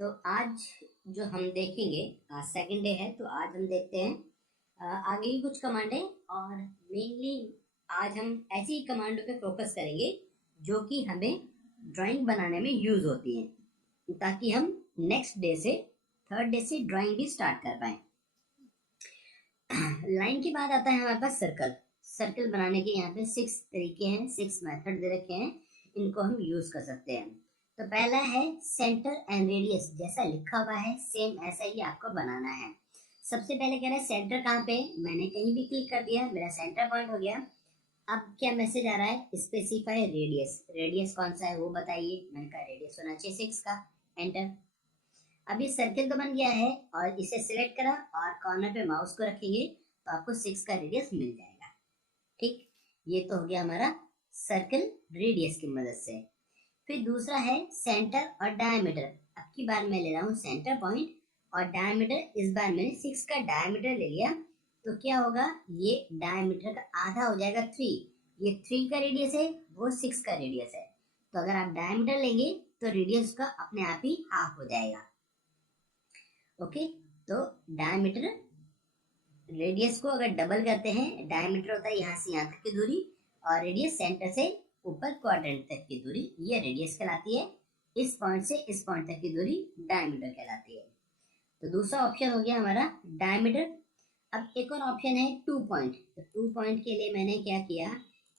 तो आज जो हम देखेंगे, आज सेकंड डे है, तो आज हम देखते हैं आगे ही कुछ कमांडें, और मेनली आज हम ऐसी ही कमांडों पे फोकस करेंगे जो कि हमें ड्राइंग बनाने में यूज होती हैं, ताकि हम नेक्स्ट डे से, थर्ड डे से ड्राइंग भी स्टार्ट कर पाए। लाइन के बाद आता है हमारे पास सर्कल। सर्कल बनाने के यहाँ पे 6 तरीके हैं, 6 मेथड दे रखे हैं, इनको हम यूज कर सकते हैं। तो पहला है सेंटर एंड रेडियस, जैसा लिखा हुआ है सेम ऐसा ही आपको बनाना है। सबसे पहले कह रहा है सेंटर कहाँ पे, मैंने कहीं भी क्लिक कर दिया, मेरा सेंटर पॉइंट हो गया। अब क्या मैसेज आ रहा है, स्पेसिफाई रेडियस, रेडियस कौन सा है वो बताइए। मैंने कहा रेडियस होना चाहिए 6 का, एंटर। अभी सर्किल तो बन गया है और इसे सिलेक्ट करा और कॉर्नर पे माउस को रखेंगे तो आपको 6 का रेडियस मिल जाएगा। ठीक, ये तो हो गया हमारा सर्कल रेडियस की मदद से। फिर दूसरा है सेंटर और डायमीटर। अब की बार मैं ले रहा हूँ सेंटर पॉइंट और डायमीटर, इस बार मैंने 6 का डायमीटर ले लिया, तो क्या होगा, ये डायमीटर का आधा हो जाएगा 3। ये 3 का रेडियस है, वो 6 का रेडियस है, तो अगर आप डायमीटर लेंगे तो रेडियस का अपने आप ही हाफ हो जाएगा। ओके, तो डायमीटर, रेडियस को अगर डबल करते हैं, डायमीटर होता है यहाँ से यहाँ तक की दूरी, और रेडियस सेंटर से ऊपर क्वाड्रेंट तक की दूरी, ये रेडियस कहलाती है। इस पॉइंट से इस पॉइंट तक की दूरी डायमीटर कहलाती है। तो दूसरा ऑप्शन हो गया हमारा डायमीटर। अब एक और ऑप्शन है 2 पॉइंट। तो 2 पॉइंट के लिए मैंने क्या किया,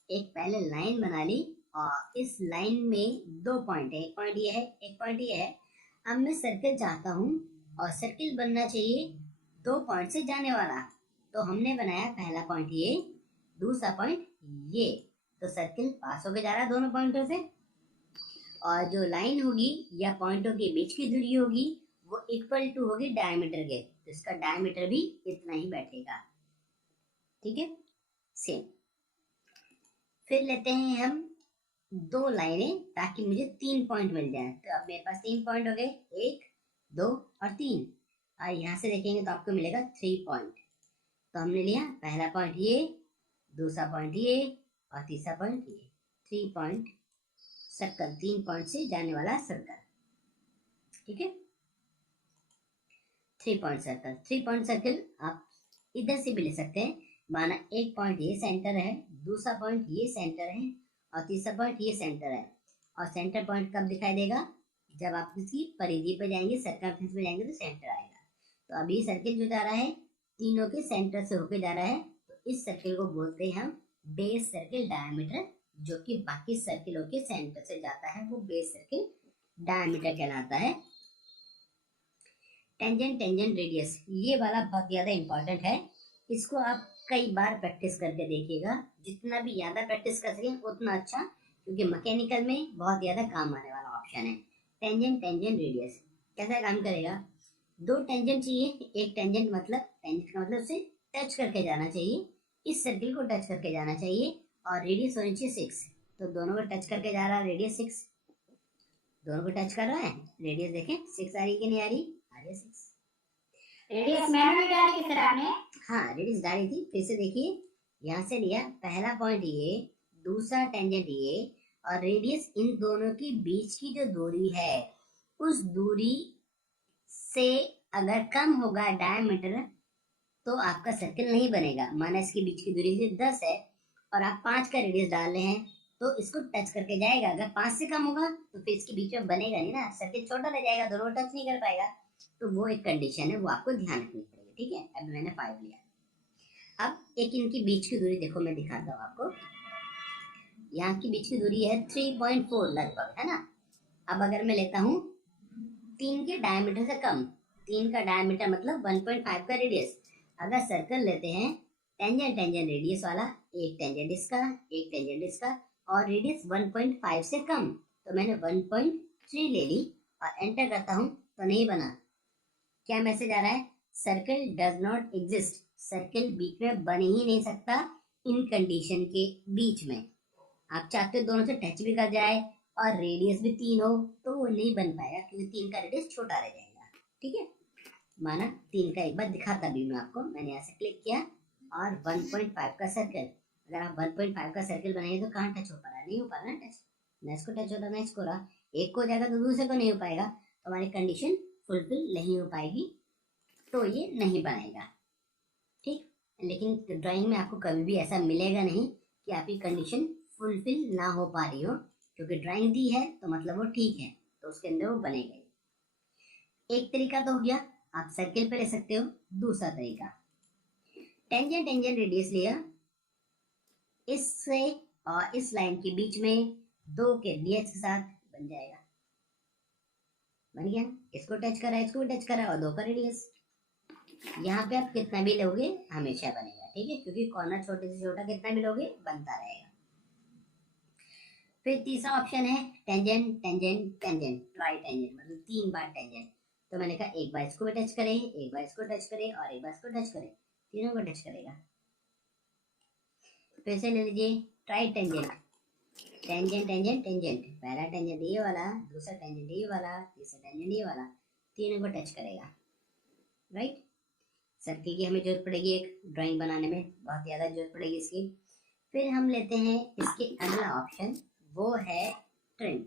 एक पहले लाइन बना ली और इस लाइन में 2 पॉइंट है, एक पॉइंट ये है, एक पॉइंट ये है। अब मैं सर्किल चाहता हूँ और सर्किल बनना चाहिए 2 पॉइंट से जाने वाला, तो हमने बनाया पहला पॉइंट ये, दूसरा पॉइंट ये, तो सर्किल पास होके जा रहा है दोनों पॉइंटों से, और जो लाइन होगी या पॉइंटों के बीच की दूरी होगी वो इक्वल टू होगी डायमीटर के, तो इसका डायमीटर भी इतना ही बैठेगा। ठीक है, सेम। फिर लेते हैं हम 2 लाइनें, ताकि मुझे 3 पॉइंट मिल जाए। तो अब मेरे पास 3 पॉइंट हो गए, 1, 2 और 3। और यहाँ से देखेंगे तो आपको मिलेगा 3 पॉइंट। तो हमने लिया पहला पॉइंट ये, दूसरा पॉइंट ये और तीसरा पॉइंट ये, 3 पॉइंट सर्कल, 3 पॉइंट से जाने वाला सर्कल। ठीक है, 3 पॉइंट सर्कल। 3 पॉइंट सर्कल आप इधर से भी ले सकते हैं, माना एक पॉइंट ये सेंटर है, दूसरा पॉइंट ये सेंटर है और तीसरा पॉइंट ये सेंटर है। और सेंटर पॉइंट कब दिखाई देगा, जब आप इसकी परिधि पे जाएंगे, सर्कमफ्रेंस पे जाएंगे तो सेंटर आएगा। तो अभी सर्किल जो जा रहा है तीनों के सेंटर से होके जा रहा है, तो इस सर्किल को बोलते हैं हम बेस सर्किल डायमीटर, जो कि बाकी सर्किलों के सेंटर से जाता है, वो बेस सर्किल डायमीटर कहलाता है। टेंजेंट, टेंजेंट रेडियस, ये वाला बहुत ज्यादा इंपॉर्टेंट है, इसको आप कई बार प्रैक्टिस करके देखिएगा, जितना भी ज्यादा प्रैक्टिस कर सकें उतना अच्छा, क्योंकि मैकेनिकल में बहुत ज्यादा काम आने वाला ऑप्शन है। टेंजेंट, टेंजेंट रेडियस कैसा काम करेगा, 2 टेंजेंट चाहिए, एक टेंजेंट मतलब, टेंजेंट का मतलब से टच करके जाना चाहिए, इस सर्किल को टच करके जाना चाहिए, और रेडियस होनी चाहिए 6। तो दोनों को टच करके जा रहा है, रेडियस 6, दोनों को टच कर रहा है, रेडियस देखें 6 आ रही कि नहीं आ रही, आ रही है 6। रेडियस मैनुअली डाली थी सर आपने? हाँ, रेडियस डाली थी, फिर से देखिए, यहाँ से लिया पहला पॉइंट ये, दूसरा टेंजेंट ये, और रेडियस इन दोनों के बीच की जो दूरी है, उस दूरी से अगर कम होगा डायमीटर तो आपका सर्किल नहीं बनेगा। माना इसके बीच की दूरी से 10 है और आप 5 का रेडियस डाल रहे हैं, तो इसको टच करके जाएगा। अगर 5 से कम होगा तो फिर इसके बीच में बनेगा नहीं ना, सर्किल छोटा रह जाएगा, दोनों टच नहीं कर पाएगा। तो वो एक कंडीशन है, वो आपको ध्यान रखनी पड़ेगी। ठीक है, अब मैंने 5 लिया। अब एक इनकी बीच की दूरी देखो, मैं दिखाता हूँ आपको। यहाँ की बीच की दूरी है 3.4 लगभग, है ना। अब अगर मैं लेता हूँ 3 के डायमीटर से कम, 3 का डायमीटर मतलब 1.5 का रेडियस। अगर सर्कल लेते हैं टेंजेंट, टेंजेंट रेडियस वाला, एक टेंजेंट इसका, एक टेंजेंट इसका, और रेडियस 1.5 से कम, तो मैंने 1.3 ले ली और एंटर करता हूं तो नहीं बना। क्या मैसेज आ रहा है, circle does not exist, circle बीच में बन ही नहीं सकता इन कंडीशन के बीच में। आप चाहते हो दोनों से टच भी कर जाए और रेडियस भी 3 हो, तो वो नहीं बन पाएगा, क्योंकि 3 का रेडियस छोटा रह जाएगा। ठीक है, माना 3 का एक बार दिखाता भी मैं आपको, मैंने यहाँ से क्लिक किया और 1.5 का सर्कल, अगर आप 1.5 का सर्कल बनाइए तो कहाँ टच हो पा रहा है, नहीं हो पा रहा ना टच, ना इसको टच हो रहा ना इसको रहा, एक को जाएगा तो दूसरे को नहीं हो पाएगा, तो हमारी कंडीशन फुलफिल नहीं हो पाएगी तो ये नहीं बनेगा, ठीक। लेकिन ड्राइंग में आपको कभी भी ऐसा मिलेगा नहीं कि आपकी कंडीशन फुलफिल ना हो पा रही हो, क्योंकि ड्राइंग दी है तो मतलब वो ठीक है, तो उसके अंदर वो बनेगा। एक तरीका तो हो गया, आप सर्किल पे ले सकते हो। दूसरा तरीका, टेंजेंट टेंजेंट रेडियस लिया, इससे और इस लाइन के बीच में 2 के डीएक्स के साथ बन जाएगा, बन गया। इसको टच करा, इसको टच करा और 2 का रेडियस। यहाँ पे आप कितना भी लोगे हमेशा बनेगा, ठीक है, क्योंकि कॉर्नर छोटे से छोटा कितना भी लोगे बनता रहेगा। फिर तीसरा ऑप्शन है tangent tangent tangent, try tangent, मतलब 3 बार टेंजेंट। तो मैंने कहा एक बार इसको भी टच करे, एक बार इसको टच करे और एक बार इसको टच करे, तीनों को टच करेगा। फिर से ले लीजिए try tangent, tangent tangent tangent, पहला टेंजेंट ये वाला, दूसरा टेंजेंट ये वाला, तीसरा टेंजेंट ये वाला, तीनों को टच करेगा, राइट। सर्किल की हमें जरूरत पड़ेगी, एक ड्राइंग बनाने में बहुत ज़्यादा जरूरत पड़ेगी इसकी। फिर हम लेते हैं इसके अगला ऑप्शन, वो है ट्रिम।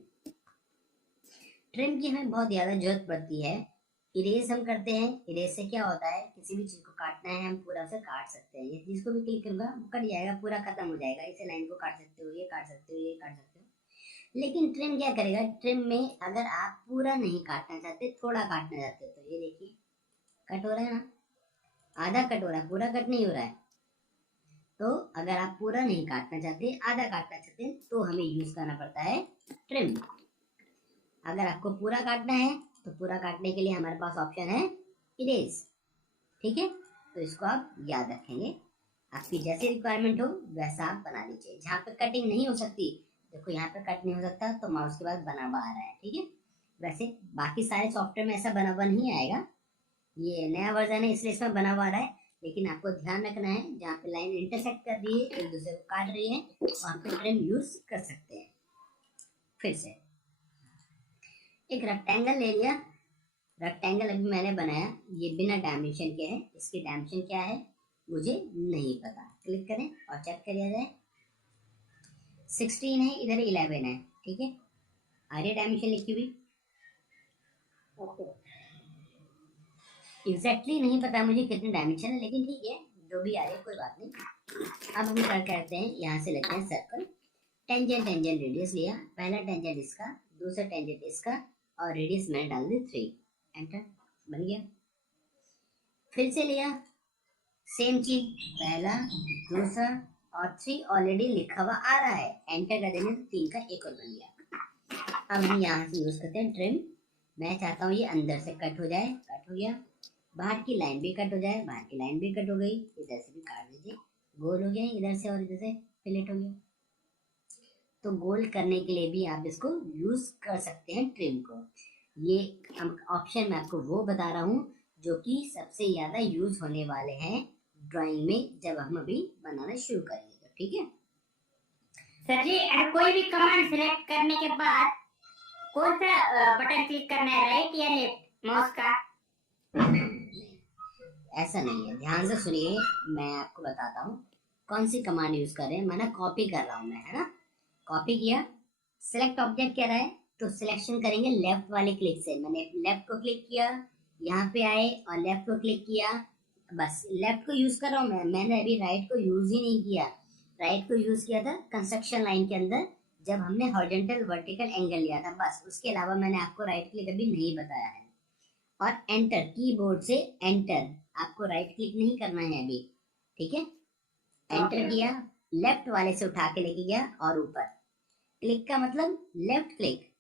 ट्रिम की हमें बहुत ज़्यादा जरूरत पड़ती है। इरेज हम करते हैं, इरेज से क्या होता है, किसी भी चीज़ को काटना है हम पूरा से काट सकते हैं। ये जिसको भी क्लिक करूँगा वो कट जाएगा, पूरा खत्म हो जाएगा। इसे लाइन को काट सकते हो, ये काट सकते हो, ये काट सकते हो। लेकिन ट्रिम क्या करेगा, ट्रिम में अगर आप पूरा नहीं काटना चाहते, थोड़ा काटना चाहते हो, तो ये देखिए कट हो रहा है ना, आधा कट हो रहा है, पूरा कट नहीं हो रहा है। तो अगर आप पूरा नहीं काटना चाहते, आधा काटना चाहते हैं, तो हमें यूज करना पड़ता है ट्रिम। अगर आपको पूरा काटना है तो पूरा काटने के लिए हमारे पास ऑप्शन है इरेज, ठीक है। तो इसको आप याद रखेंगे, आपकी जैसी रिक्वायरमेंट हो वैसा आप बना लीजिए। जहाँ पे कटिंग नहीं हो सकती, देखो यहाँ पे कट नहीं हो सकता तो माउस के बाद बना हुआ आ रहा है, ठीक है। वैसे बाकी सारे सॉफ्टवेयर में ऐसा बना हुआ नहीं आएगा, ये नया वर्जन है इसलिए इसमें बना हुआ आ रहा है। लेकिन आपको ध्यान रखना है, जहाँ पे लाइन इंटरसेक्ट कर रही है, एक दूसरे को काट रही है, वहाँ पे ट्रिम यूज कर सकते हैं। फिर से एक रेक्टेंगल ले लिया, रेक्टेंगल अभी मैंने बनाया, ये बिना डायमेंशन के है, इसकी डायमेंशन क्या है मुझे नहीं पता। क्लिक करें और चेक किया जाए, 16 है, इधर 11 है, ठीक है। आगे डायमेंशन लिखी हुई, एग्जैक्टली नहीं पता मुझे कितने डायमेंशन है, लेकिन ठीक है जो भी आ रही है कोई बात नहीं। अब हम क्या करते हैं, यहाँ से लेते हैं सर्कल, टेंजेंट टेंजेंट रेडियस लिया, पहला टेंजेंट इसका, दूसरा टेंजेंट इसका, और रेडियस मैंने डाल दी 3, एंटर, बन गया। फिर से लिया सेम चीज, पहला दूसरा और 3 ऑलरेडी लिखा हुआ आ रहा है, एंटर कर देने से 3 का एक और बन गया। अब हम यहाँ से यूज करते हैं ट्रिम। मैं चाहता हूँ ये अंदर से कट हो जाए, कट हो गया, बाहर की लाइन भी कट हो जाए, बाहर की लाइन भी कट हो गई, इधर से भी काट दीजिए, गोल हो गया, इधर से और इधर से फिलेट हो गया। तो गोल करने के लिए भी आप इसको यूज कर सकते हैं ट्रिम को। ये ऑप्शन मैं आपको वो बता रहा हूँ जो कि सबसे ज्यादा यूज होने वाले हैं ड्राइंग में, जब हम अभी बनाना शुरू करेंगे, तो ठीक है। सर जी, कोई भी कमांड सिलेक्ट करने के बाद कौन सा बटन क्लिक करना है, राइट या लेफ्ट माउस का? ऐसा नहीं है, ध्यान से सुनिए, मैं आपको बताता हूँ कौन सी कमांड यूज कर रहे हैं। मैं कॉपी कर रहा हूँ, मैं, है ना, कॉपी किया, सिलेक्ट ऑब्जेक्ट कह रहा है तो सिलेक्शन करेंगे लेफ्ट वाले क्लिक से। मैंने लेफ्ट को क्लिक किया, यहाँ पे आए और लेफ्ट को क्लिक किया, बस लेफ्ट को यूज कर रहा हूँ मैं, मैंने अभी राइट को यूज ही नहीं किया। राइट को यूज किया था कंस्ट्रक्शन लाइन के अंदर जब हमने हॉरिजॉन्टल वर्टिकल एंगल लिया था, बस उसके अलावा मैंने आपको राइट क्लिक अभी नहीं बताया है। और एंटर, कीबोर्ड से एंटर, आपको राइट क्लिक नहीं करना है अभी, ठीक है। एंटर किया, लेफ्ट वाले से उठा के लेके गया और ऊपर, क्लिक का मतलब लेफ्ट क्लिक,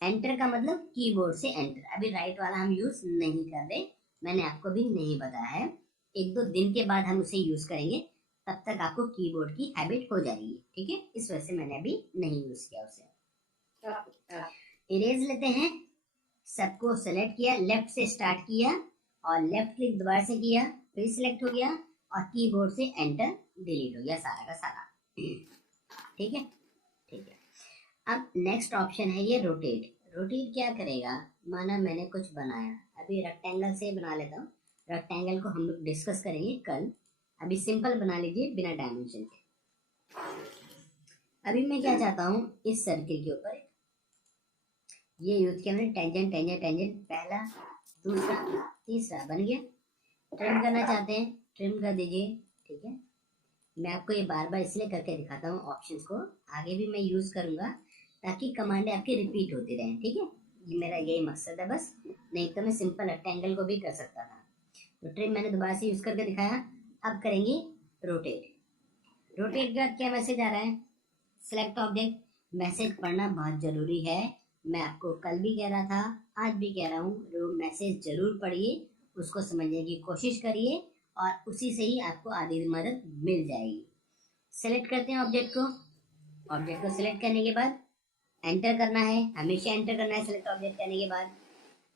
एंटर का मतलब कीबोर्ड से एंटर। अभी राइट वाला हम यूज नहीं कर रहे, मैंने आपको भी नहीं बताया है, 1-2 दिन के बाद हम उसे यूज करेंगे, तब तक आपको कीबोर्ड की हैबिट हो जाएगी, ठीक है। इस वजह से मैंने अभी नहीं यूज किया उसे। इरेज लेते हैं, सबको सेलेक्ट किया, लेफ्ट से स्टार्ट किया और लेफ्ट क्लिक दोबारा से किया, फिर सिलेक्ट हो गया और कीबोर्ड से एंटर, डिलीट हो गया सारा का सारा, ठीक है, ठीक है। अब नेक्स्ट ऑप्शन है ये रोटेट। रोटेट क्या करेगा, माना मैंने कुछ बनाया, अभी रेक्टेंगल से बना लेता हूँ, रेक्टेंगल को हम लोग डिस्कस करेंगे कल, अभी सिंपल बना लीजिए बिना डायमेंशन के। अभी मैं क्या चाहता हूँ, इस सर्किल के ऊपर ये यूज किया मैंने टेंजेंट टेंजेंट टेंजेंट, पहला दूसरा, तीसरा बन गया। ट्रिम करना चाहते हैं, ट्रिम कर दीजिए। ठीक है, मैं आपको ये बार बार इसलिए करके दिखाता हूँ ऑप्शंस को, आगे भी मैं यूज करूंगा ताकि कमांडें आपकी रिपीट होती रहें। ठीक है, ये मेरा यही मकसद है बस, नहीं तो मैं सिंपल रेक्टेंगल को भी कर सकता था। तो ट्रिम मैंने दोबारा से यूज करके दिखाया। अब करेंगे रोटेट। रोटेट का क्या मैसेज आ रहा है, सिलेक्ट ऑब्जेक्ट। मैसेज पढ़ना बहुत जरूरी है, मैं आपको कल भी कह रहा था, आज भी कह रहा हूँ, मैसेज जरूर पढ़िए, उसको समझने की कोशिश करिए और उसी से ही आपको आधी मदद मिल जाएगी। सेलेक्ट करते हैं ऑब्जेक्ट को। ऑब्जेक्ट को सिलेक्ट करने के बाद एंटर करना है, हमेशा एंटर करना है सिलेक्ट ऑब्जेक्ट करने के बाद।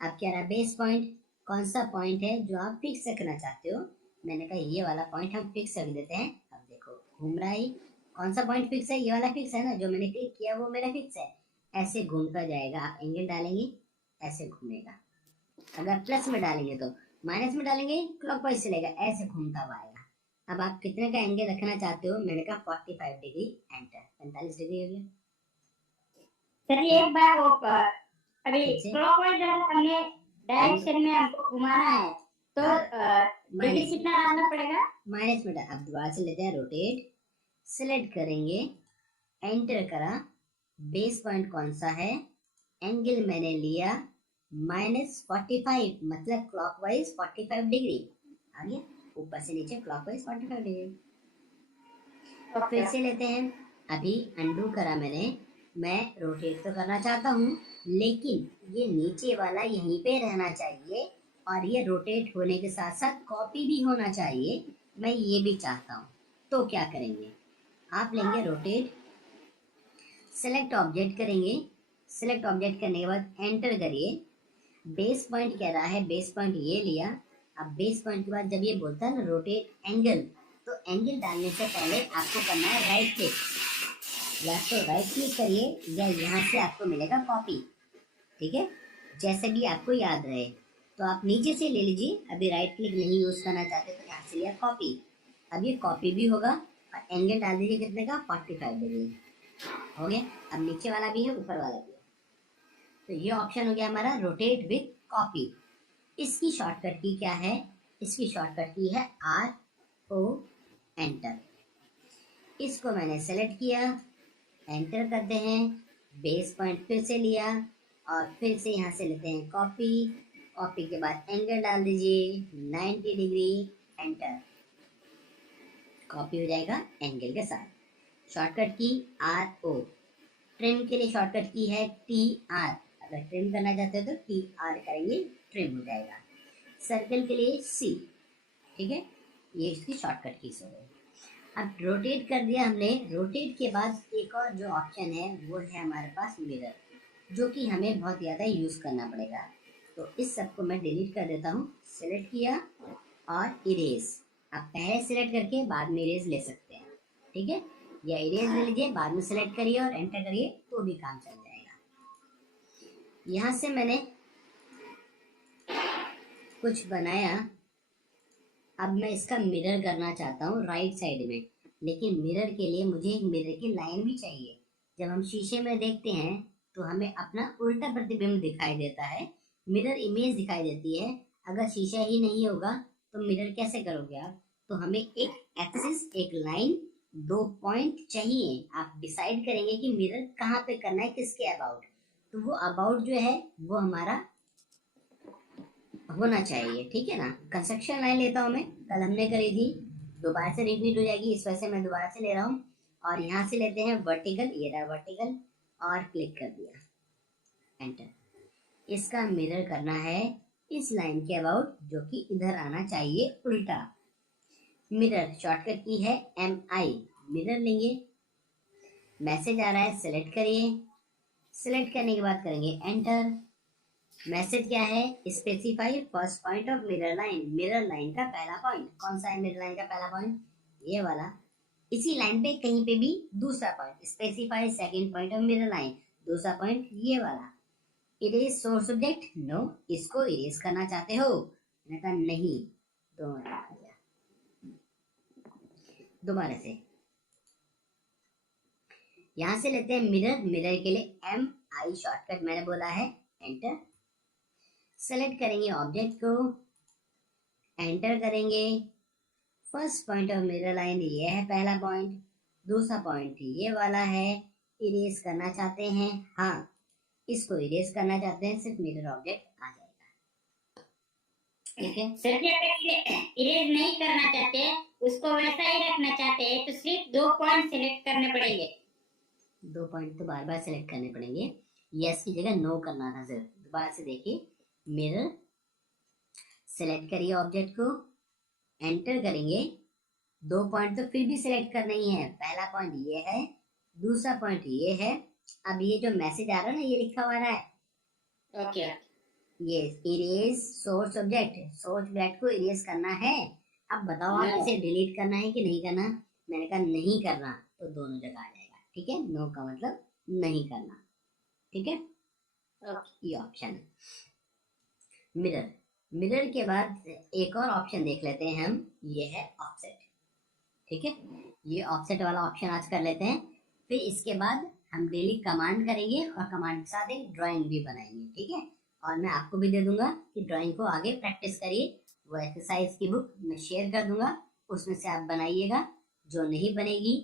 अब क्या रहा, बेस पॉइंट, कौन सा पॉइंट है जो आप फिक्स रखना चाहते हो। मैंने कहा ये वाला पॉइंट हम फिक्स रख देते हैं। अब देखो घूम रहा है, कौन सा पॉइंट फिक्स है, ये वाला फिक्स है ना, जो मैंने क्लिक किया वो मेरा फिक्स है। ऐसे घूमता जाएगा, आप एंगल डालेंगे ऐसे घूमेगा। अगर प्लस में डालेंगे तो माइनस में डालेंगे क्लॉकवाइज चलेगा, ऐसे घूमता हुआ आएगा। अब आप कितने का एंगल रखना चाहते हो, मैंने कहा 45 डिग्री, एंटर। 45 डिग्री हो गया। सर ये एक बार वो अभी फिर से क्लॉकवाइज हमने डायरेक्शन में हमको घुमाना है तो डिग्री कितना डालना पड़ेगा? माइनस में। अब दोबारा से लेते हैं रोटेट, सिलेक्ट करेंगे, एंटर करा, बेस पॉइंट कौन सा है, एंगल मैंने लिया -45, मतलब क्लॉकवाइज 45 डिग्री आ गया, ऊपर से नीचे क्लॉकवाइज 45 डिग्री। फिर से लेते हैं, अभी अंडू करा मैंने, मैं रोटेट तो करना चाहता हूँ लेकिन ये नीचे वाला यहीं पे रहना चाहिए और ये रोटेट होने के साथ साथ कॉपी भी होना चाहिए, मैं ये भी चाहता हूँ। तो क्या करेंगे, आप लेंगे रोटेट, सेलेक्ट ऑब्जेक्ट करेंगे, सेलेक्ट ऑब्जेक्ट करने के बाद एंटर करिए। बेस पॉइंट कह रहा है, बेस पॉइंट ये लिया। अब बेस पॉइंट के बाद जब ये बोलता है ना रोटेट एंगल, तो एंगल डालने से पहले आपको करना है राइट क्लिक, या तो राइट क्लिक करिए या यहाँ से आपको मिलेगा कॉपी। ठीक है, जैसे भी आपको याद रहे, तो आप नीचे से ले लीजिए। अभी राइट क्लिक नहीं यूज करना चाहते तो यहाँ से लिया कॉपी। अब ये कॉपी भी होगा और एंगल डाल दीजिए कितने का, 45 डिग्री हो गया। अब नीचे वाला भी है, ऊपर वाला भी है, तो ये ऑप्शन हो गया हमारा रोटेट विथ कॉपी। इसकी शॉर्टकट की क्या है, इसकी शॉर्टकट की है RO, एंटर। इसको मैंने सेलेक्ट किया, एंटर करते हैं, बेस पॉइंट फिर से लिया और फिर से यहाँ से लेते हैं कॉपी। कॉपी के बाद एंगल डाल दीजिए 90 डिग्री, एंटर। कॉपी हो जाएगा एंगल के साथ। शॉर्टकट की RO। ट्रिम के लिए शॉर्टकट की है TR, अगर ट्रिम करना चाहते हो तो TR करेंगे, ट्रिम हो जाएगा। सर्कल के लिए C। ठीक है, ये इसकी शॉर्टकट कीज हो गई। अब रोटेट कर दिया हमने, रोटेट के बाद एक और जो ऑप्शन है वो है हमारे पास मिरर, जो कि हमें बहुत ज़्यादा यूज़ करना पड़ेगा। तो इस सब को मैं डिलीट कर देता हूँ, सिलेक्ट किया और इरेज। आप पहले सिलेक्ट करके बाद में इरेज ले सकते हैं। ठीक है, या इरेज ले लीजिए, बाद में सिलेक्ट करिए और एंटर करिए तो भी काम चल जाएगा। यहाँ से मैंने कुछ बनाया, अब मैं इसका मिरर करना चाहता हूँ राइट साइड में, लेकिन मिरर के लिए मुझे एक मिरर की लाइन भी चाहिए। जब हम शीशे में देखते हैं तो हमें अपना उल्टा प्रतिबिंब दिखाई देता है, मिरर इमेज दिखाई देती है। अगर शीशा ही नहीं होगा तो मिरर कैसे करोगे आप, तो हमें एक एक्सिस, एक लाइन, 2 पॉइंट चाहिए। आप डिसाइड करेंगे कि मिरर कहाँ पे करना है, किसके अबाउट, तो वो अबाउट जो है वो हमारा होना चाहिए। ठीक है ना, कंस्ट्रक्शन लाइन लेता हूँ मैं, कल हमने करी थी, दोबारा से रिपीट हो जाएगी, इस वजह से मैं दोबारा से ले रहा हूँ। और यहाँ से लेते हैं वर्टिकल, ये रहा वर्टिकल, और क्लिक कर दिया, एंटर। इसका मिरर करना है इस लाइन के अबाउट, जो कि इधर आना चाहिए उल्टा। मिरर शॉर्टकट की है MI, मिरर लेंगे, मैसेज आ रहा है, सिलेक्ट करिए, सिलेक्ट करने के बाद करेंगे एंटर। मैसेज क्या है, specify first point of mirror line, mirror line का पहला पॉइंट कौन सा है, मिरर लाइन का पहला पॉइंट ये वाला। इसी लाइन पे कहीं पे भी दूसरा point, specify second point of mirror line, दूसरा पॉइंट ये वाला। इरेज सोर्स ऑब्जेक्ट, नो, इसको इरेज करना चाहते हो, मैंने कहा नहीं, दोबारा से यहां से लेते हैं मिरर, मिरर के लिए MI शॉर्टकट मैंने बोला है, एंटर। सेलेक्ट करेंगे ऑब्जेक्ट को, एंटर करेंगे। First point of mirror line ये है पहला पॉइंट, दूसरा पॉइंट ये वाला है। इरेज करना चाहते हैं, हाँ इसको इरेज करना चाहते हैं, सिर्फ मिरर ऑब्जेक्ट आ जाएगा। ठीक है सर जी, अगर इरेज नहीं करना चाहते, उसको वैसा ही रखना चाहते हैं, तो सिर्फ 2 पॉइंट सिलेक्ट करने पड़ेंगे। 2 पॉइंट तो बार बार सेलेक्ट करने पड़ेंगे, यस की जगह नो करना था सर। दोबारा से देखिए, मिरर सेलेक्ट करिए ऑब्जेक्ट को, एंटर करेंगे। 2 पॉइंट तो फिर भी सिलेक्ट करना ही है, पहला पॉइंट ये है, दूसरा पॉइंट ये है। अब ये जो मैसेज आ रहा है ना, ये लिखा हुआ है ओके, ये erase source object, source object को इरेज करना है। अब बताओ आप इसे डिलीट करना है कि नहीं करना। मैंने कहा नहीं करना, तो दोनों जगह आ जाएगा। ठीक है, नो का मतलब नहीं करना। ठीक है, ये ऑप्शन है मिरर। मिरर के बाद एक और ऑप्शन देख लेते हैं हम, ये है ऑफसेट। ठीक है, ये ऑफसेट वाला ऑप्शन आज कर लेते हैं, फिर इसके बाद हम डेली कमांड करेंगे और कमांड के साथ एक ड्राइंग भी बनाएंगे। ठीक है, और मैं आपको भी दे दूंगा कि ड्राइंग को आगे प्रैक्टिस करिए। वो एक्सरसाइज की बुक मैं शेयर कर दूंगा, उसमें से आप बनाइएगा। जो नहीं बनेगी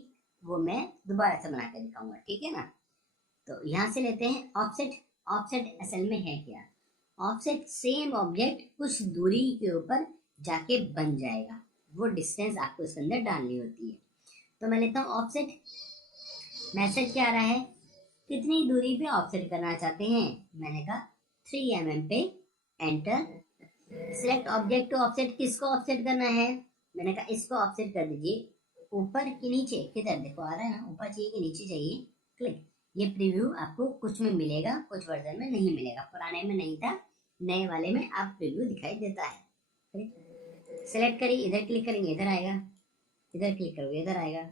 वो मैं दोबारा से बना के दिखाऊंगा। ठीक है ना, तो यहाँ से लेते हैं ऑफसेट। ऑफसेट असल में है क्या? ऑफसेट सेम ऑब्जेक्ट कुछ दूरी के ऊपर जाके बन जाएगा, वो डिस्टेंस आपको इसके अंदर डालनी होती है। तो मैं लेता हूँ ऑफसेट। मैसेज क्या आ रहा है, कितनी दूरी पे ऑफसेट करना चाहते हैं। मैंने कहा 3 mm पे, enter. Select object to offset, किसको ऑफसेट करना है। मैंने कहा इसको ऑफसेट कर दीजिए, ऊपर कि नीचे, किधर देखो आ रहा है ना, ऊपर चाहिए कि नीचे चाहिए। क्लिक। ये प्रीव्यू आपको कुछ में मिलेगा, कुछ वर्जन में नहीं मिलेगा। पुराने में नहीं था, नए वाले में आप प्रीव्यू दिखाई देता है। सेलेक्ट करिए, इधर क्लिक करेंगे इधर आएगा, इधर क्लिक करोगे इधर आएगा,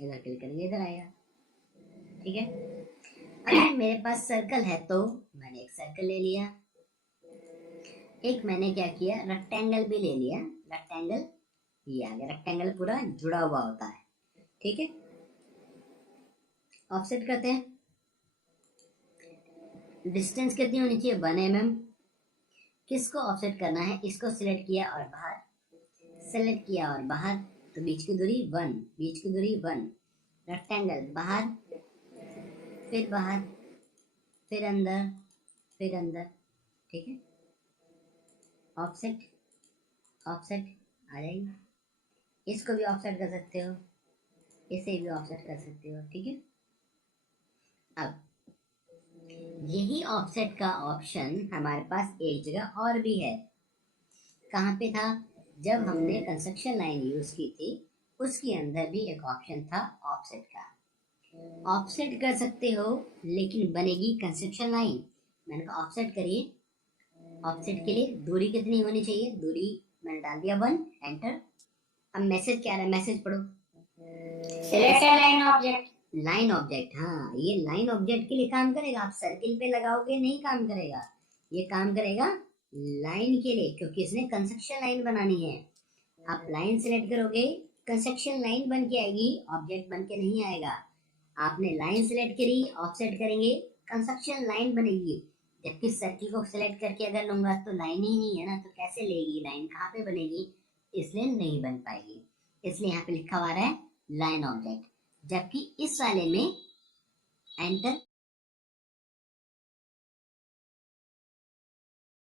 इधर क्लिक करेंगे इधर आएगा। ठीक है, अगर मेरे पास सर्कल है तो मैंने एक सर्कल ले लिया, एक मैंने क्या किया रेक्टेंगल भी ले लिया। रेक्टेंगल ये आ गया, रेक्टेंगल पूरा जुड़ा हुआ होता है। ठीक है, ऑफसेट करते हैं। डिस्टेंस कितनी होनी चाहिए, 1 mm। किसको ऑफसेट करना है, इसको सिलेक्ट किया और बाहर, सिलेक्ट किया और बाहर, तो बीच की दूरी 1, बीच की दूरी 1। रेक्टेंगल बाहर, फिर बाहर, फिर अंदर, फिर अंदर। ठीक है, ऑफसेट, ऑफसेट आ जाएगी। इसको भी ऑफसेट कर सकते हो, इसे भी ऑफसेट कर सकते हो। ठीक है, अब यही ऑफसेट का ऑप्शन हमारे पास एक जगह और भी है। कहाँ पे था, जब हमने कंस्ट्रक्शन लाइन यूज की थी, उसके अंदर भी एक ऑप्शन था ऑफसेट का। ऑफसेट कर सकते हो, लेकिन बनेगी कंस्ट्रक्शन लाइन। मैंने कहा ऑफसेट करिए। ऑफसेट के लिए दूरी कितनी होनी चाहिए, दूरी मैंने डाल दिया 1, एंटर। अब मैसेज क्या आ रहा है, मैसेज पढ़ो। Select line object. Line object, हाँ ये लाइन ऑब्जेक्ट के लिए काम करेगा। आप सर्किल पे लगाओगे नहीं काम करेगा, ये काम करेगा लाइन के लिए, क्योंकि इसने कंस्ट्रक्शन लाइन बनानी है। आप लाइन सिलेक्ट करोगे, कंस्ट्रक्शन लाइन बन के आएगी, ऑब्जेक्ट बन के नहीं आएगा। आपने लाइन सिलेक्ट करी, ऑफसेट करेंगे, कंस्ट्रक्शन लाइन बनेगी। जबकि सर्किल को सिलेक्ट करके अगर लूंगा तो लाइन ही नहीं है ना, तो कैसे लेगी लाइन, कहाँ पे बनेगी, इसलिए नहीं बन पाएगी। इसलिए यहाँ पे लिखा हुआ है लाइन ऑब्जेक्ट। जबकि इस वाले में एंटर